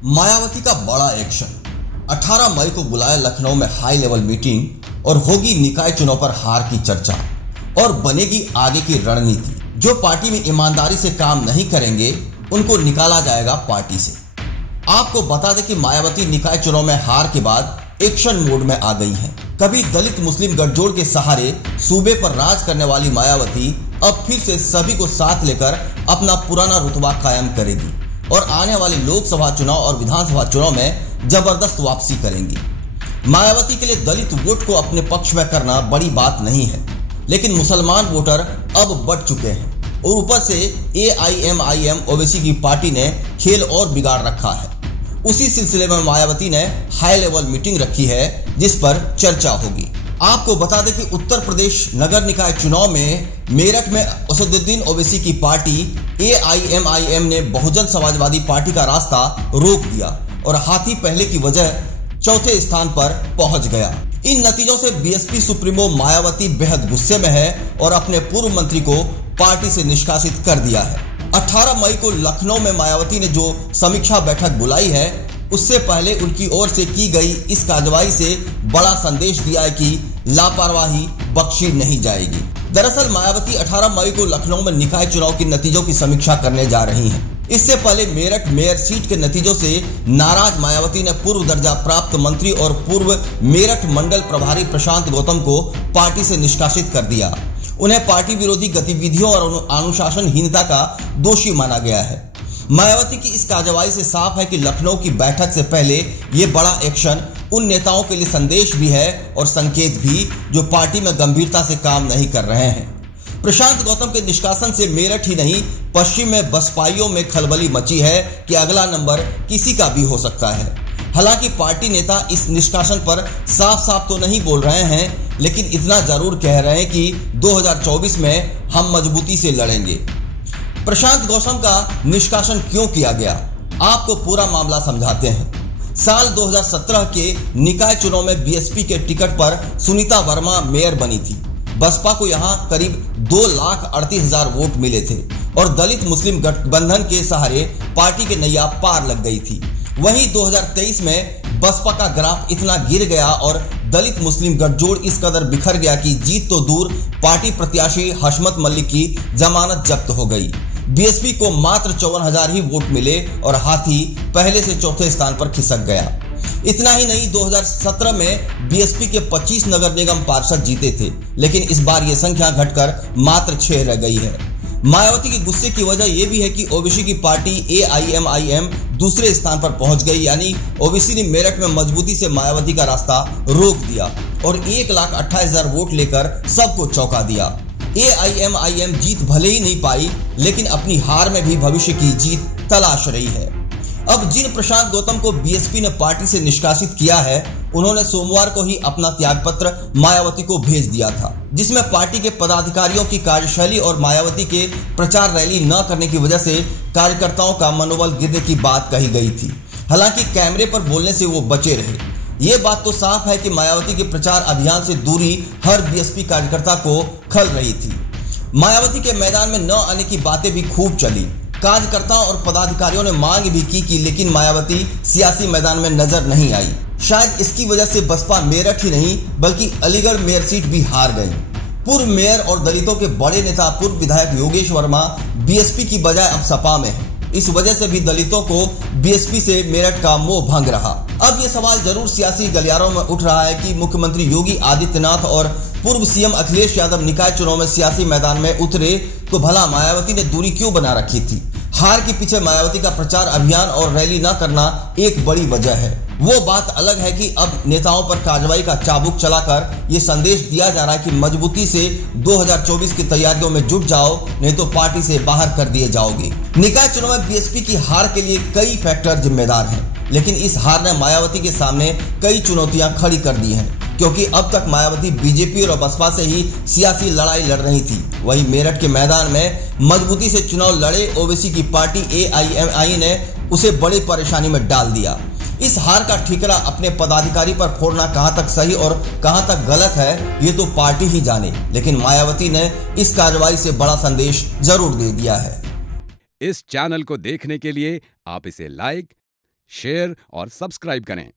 मायावती का बड़ा एक्शन। 18 मई को बुलाया लखनऊ में हाई लेवल मीटिंग और होगी निकाय चुनाव पर हार की चर्चा और बनेगी आगे की रणनीति। जो पार्टी में ईमानदारी से काम नहीं करेंगे उनको निकाला जाएगा पार्टी से। आपको बता दें कि मायावती निकाय चुनाव में हार के बाद एक्शन मोड में आ गई हैं। कभी दलित मुस्लिम गठजोड़ के सहारे सूबे पर राज करने वाली मायावती अब फिर से सभी को साथ लेकर अपना पुराना रुतबा कायम करेगी और आने वाले लोकसभा चुनाव और विधानसभा चुनाव में जबरदस्त वापसी करेंगी। मायावती के लिए दलित वोट को अपने पक्ष में करना बड़ी बात नहीं है, लेकिन मुसलमान वोटर अब बढ़ चुके हैं और ऊपर से AIMIM ओवैसी की पार्टी ने खेल और बिगाड़ रखा है। उसी सिलसिले में मायावती ने हाई लेवल मीटिंग रखी है जिस पर चर्चा होगी। आपको बता दें कि उत्तर प्रदेश नगर निकाय चुनाव में मेरठ में असदुद्दीन ओवैसी की पार्टी AIMIM ने बहुजन समाजवादी पार्टी का रास्ता रोक दिया और हाथी पहले की वजह चौथे स्थान पर पहुंच गया। इन नतीजों से BSP सुप्रीमो मायावती बेहद गुस्से में है और अपने पूर्व मंत्री को पार्टी से निष्कासित कर दिया है। 18 मई को लखनऊ में मायावती ने जो समीक्षा बैठक बुलाई है उससे पहले उनकी ओर से की गई इस कार्रवाई से बड़ा संदेश दिया है कि लापरवाही बख्शी नहीं जाएगी। दरअसल मायावती 18 मई को लखनऊ में निकाय चुनाव के नतीजों की समीक्षा करने जा रही हैं। इससे पहले मेरठ मेयर सीट के नतीजों से नाराज मायावती ने पूर्व दर्जा प्राप्त मंत्री और पूर्व मेरठ मंडल प्रभारी प्रशांत गौतम को पार्टी से निष्कासित कर दिया। उन्हें पार्टी विरोधी गतिविधियों और अनुशासनहीनता का दोषी माना गया है। मायावती की इस कार्रवाई से साफ है कि लखनऊ की बैठक से पहले ये बड़ा एक्शन उन नेताओं के लिए संदेश भी है और संकेत भी जो पार्टी में गंभीरता से काम नहीं कर रहे हैं। प्रशांत गौतम के निष्कासन से मेरठ ही नहीं पश्चिम में बसपाइयों में खलबली मची है कि अगला नंबर किसी का भी हो सकता है। हालांकि पार्टी नेता इस निष्कासन पर साफ साफ तो नहीं बोल रहे हैं, लेकिन इतना जरूर कह रहे हैं कि 2024 में हम मजबूती से लड़ेंगे। प्रशांत गौतम का निष्कासन क्यों किया गया, आपको पूरा मामला समझाते हैं। साल 2017 के निकाय चुनाव में BSP के टिकट पर सुनीता वर्मा मेयर बनी थी। बसपा को यहां करीब 2,38,000 वोट मिले थे और दलित मुस्लिम गठबंधन के सहारे पार्टी के नैया पार लग गई थी। वहीं 2023 में बसपा का ग्राफ इतना गिर गया और दलित मुस्लिम गठजोड़ इस कदर बिखर गया कि जीत तो दूर, पार्टी प्रत्याशी हशमत मलिक की जमानत जब्त हो गई। BSP को मात्र 54,000 ही वोट मिले और हाथी पहले से चौथे स्थान पर खिसक गया। इतना ही नहीं, 2017 में BSP के 25 नगर निगम पार्षद जीते थे, लेकिन इस बार यह संख्या घटकर मात्र 6 रह गई है। मायावती के गुस्से की वजह यह भी है कि ओवैसी की पार्टी AIMIM दूसरे स्थान पर पहुंच गई, यानी ओवैसी ने मेरठ में मजबूती से मायावती का रास्ता रोक दिया और 1,28,000 वोट लेकर सबको चौंका दिया। AIMIM जीत भले ही नहीं पाई, लेकिन अपनी हार में भी भविष्य की जीत तलाश रही है। अब जिन प्रशांत गौतम को BSP ने पार्टी से निष्कासित किया है, उन्होंने सोमवार को ही अपना त्यागपत्र मायावती को भेज दिया था, जिसमें पार्टी के पदाधिकारियों की कार्यशैली और मायावती के प्रचार रैली न करने की वजह से कार्यकर्ताओं का मनोबल गिरने की बात कही गई थी। हालांकि कैमरे पर बोलने से वो बचे रहे। ये बात तो साफ है कि मायावती के प्रचार अभियान से दूरी हर BSP कार्यकर्ता को खल रही थी। मायावती के मैदान में न आने की बातें भी खूब चली। कार्यकर्ताओं और पदाधिकारियों ने मांग भी की, लेकिन मायावती सियासी मैदान में नजर नहीं आई। शायद इसकी वजह से बसपा मेरठ ही नहीं बल्कि अलीगढ़ मेयर सीट भी हार गई। पूर्व मेयर और दलितों के बड़े नेता पूर्व विधायक योगेश वर्मा BSP की बजाय अब सपा में है। इस वजह से भी दलितों को BSP से मेरठ का मोह भंग रहा। अब ये सवाल जरूर सियासी गलियारों में उठ रहा है कि मुख्यमंत्री योगी आदित्यनाथ और पूर्व CM अखिलेश यादव निकाय चुनाव में सियासी मैदान में उतरे तो भला मायावती ने दूरी क्यों बना रखी थी। हार के पीछे मायावती का प्रचार अभियान और रैली न करना एक बड़ी वजह है। वो बात अलग है कि अब नेताओं पर कार्रवाई का चाबुक चलाकर ये संदेश दिया जा रहा है कि मजबूती से 2024 की तैयारियों में जुट जाओ, नहीं तो पार्टी से बाहर कर दिए जाओगे। निकाय चुनाव में BSP की हार के लिए कई फैक्टर जिम्मेदार हैं, लेकिन इस हार ने मायावती के सामने कई चुनौतियां खड़ी कर दी हैं, क्योंकि अब तक मायावती BJP और बसपा से ही सियासी लड़ाई लड़ रही थी। वहीं मेरठ के मैदान में मजबूती से चुनाव लड़े ओवैसी की पार्टी AIMI ने उसे बड़ी परेशानी में डाल दिया। इस हार का ठिकरा अपने पदाधिकारी पर फोड़ना कहां तक सही और कहां तक गलत है, ये तो पार्टी ही जाने, लेकिन मायावती ने इस कार्रवाई से बड़ा संदेश जरूर दे दिया है। इस चैनल को देखने के लिए आप इसे लाइक, शेयर और सब्सक्राइब करें।